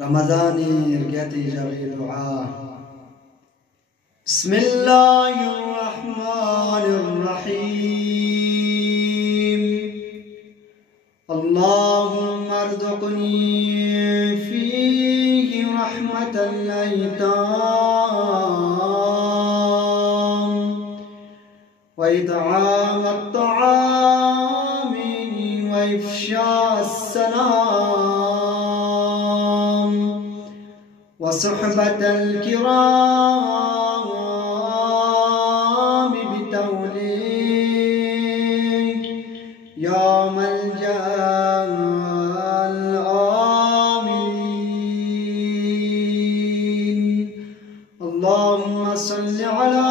رمضاني رجعتي جري دعاء. بسم الله الرحمن الرحيم. اللهم ارزقني فيه رحمة الأيتام وإطعام الطعام وإفشاء السلام وصحبة الكرام بتوليك يا ملجأ الآمنين. اللهم صل على